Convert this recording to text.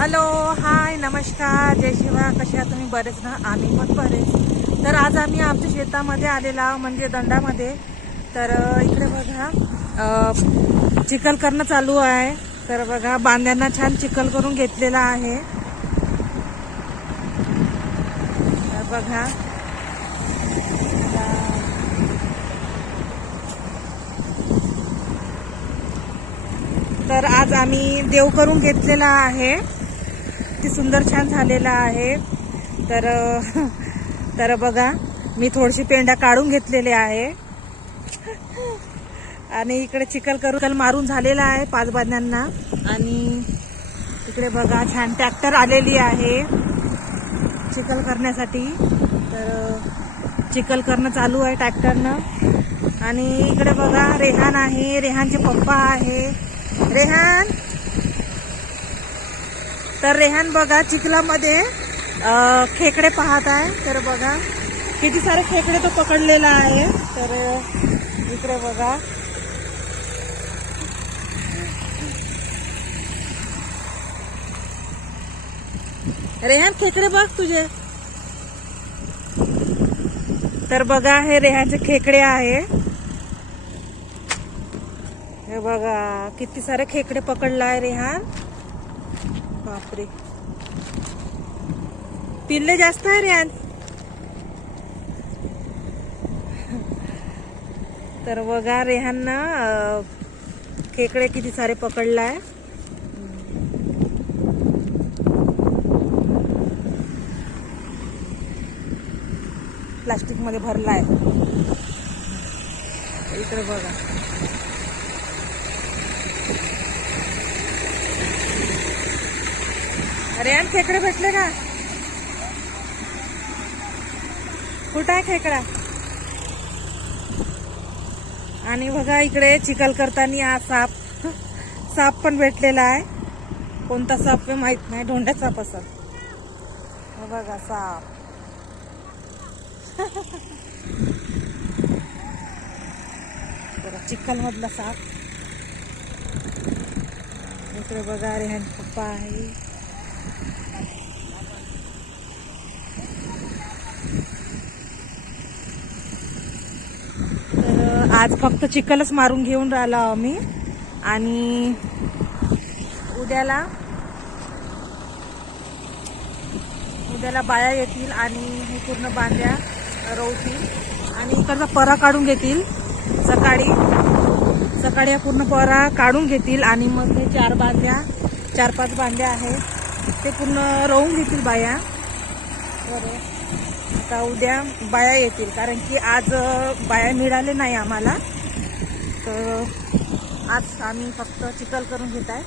Hello, हाय, नमस्कार, जय शिवा. कशा तुम्ही? बरेच ना? आम्ही पण बरेच. तर आज आम्ही आमच्या शेतामध्ये आलेला आहोत, म्हणजे दंडामध्ये. तर इकडे बघा चिखल करणं चालू आहे. तर बघा बांध्यांना छान चिखल करून घेतलेला आहे. तर बघा तर आज आम्ही देव करून घेतलेला आहे. ती सुंदर छान झालेला आहे. तर तर बघा मी थोडीशी पेंड्या काढून घेतलेले आहे आणि इकडे चिखल करून मारून झालेला आहे 5 बांध्यांना. आणि इकडे बघा छान ट्रॅक्टर आलेली आहे चिखल करण्यासाठी. तर चिखल करणं चालू आहे ट्रॅक्टरनं. आणि इकडे बघा रेहान आहे, रेहानचे पप्पा आहे. रेहान, तर रेहान बघा चिखलामध्ये खेकडे पाहत आहे. तर बघा किती सारे खेकडे तो पकडलेला आहे. तर इकडे बघा रेहान खेकडे बघ तुझे. तर बघा हे रेहानचे खेकडे आहे. हे बघा किती सारे खेकडे पकडला आहे रेहान. बापरे, पिल्ले जास्त आहे रेहान. तर बघा रेहान ना खेकडे किती सारे पकडलाय. प्लास्टिक मध्ये भरलाय. इकडे बघा रेहान खेकडे भेटले का? कुठं आहे खेकडा? आणि बघा इकडे चिखल करताना साप पण भेटलेला आहे. कोणता साप आहे माहित नाही, ढोंड्या साप असा. बघा साप. चिखल मधला साप. इकडे बघा रेहान पप्पा आहे. तर आज फक्त चिखलच मारून घेऊन राहिलो आम्ही. आणि उद्याला बाया येतील आणि हे पूर्ण बांध्या रोवतील आणि इकडचा परा काढून घेतील. सकाळी पूर्ण परा काढून घेतील आणि मग हे 4-5 बांध्या आहे ते पूर्ण रोवून घेतील बाया. तर आता उद्या बाया येतील, कारण की आज बाया मिळाले नाही आम्हाला. तर आज आम्ही फक्त चिखल करून घेत आहे.